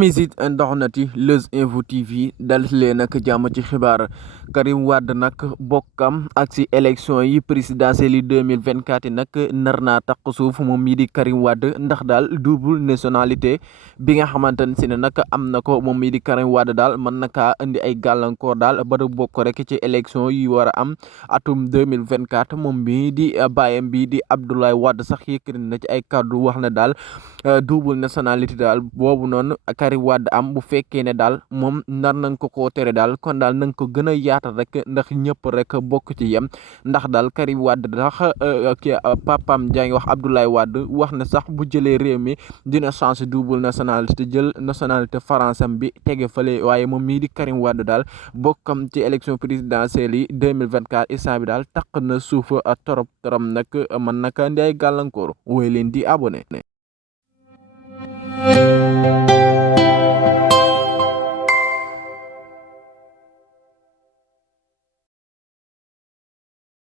misit ndoxnati Leuz Info TV dal leen nag jàmm ci xibaar Karim Wade nag bokkam ak si élection yi présidentielle yi 2024 yi nag nar naa taq suuf moom mii di Karim Wade ndax daal double nationalité bi nga xamante ne si ne nag am na ko moom mii di Karim Wade daal mën na kaa indi ay gàllankoor daal ba du bokk rek ci élection yi war a am atum 2024 moom mii di bàyyam bii di Abdoulaye Wade sax yëkkati na ci ay kàddu wax na daal double nationalité daal boobu noonu Karim Wade am bu fekkee ne daal moom nar nañ ko koo tere daal kon daal nañ ko gën a yaatal rek ndax ñëpp rek bokk ci yem ndax daal Karim Wade sax papam jaa ngi wax Abdoulaye Wade wax ne sax bu jëlee réew mi dina chance double nationalité jël nationalité français bi tege fële waaye moom mii di Karim Wade daal bokkam ci élection présidentielle yi 2024 instant bi daal taq na suuf torop nag mën naka ndi ay gàllankoor woy leen di abonné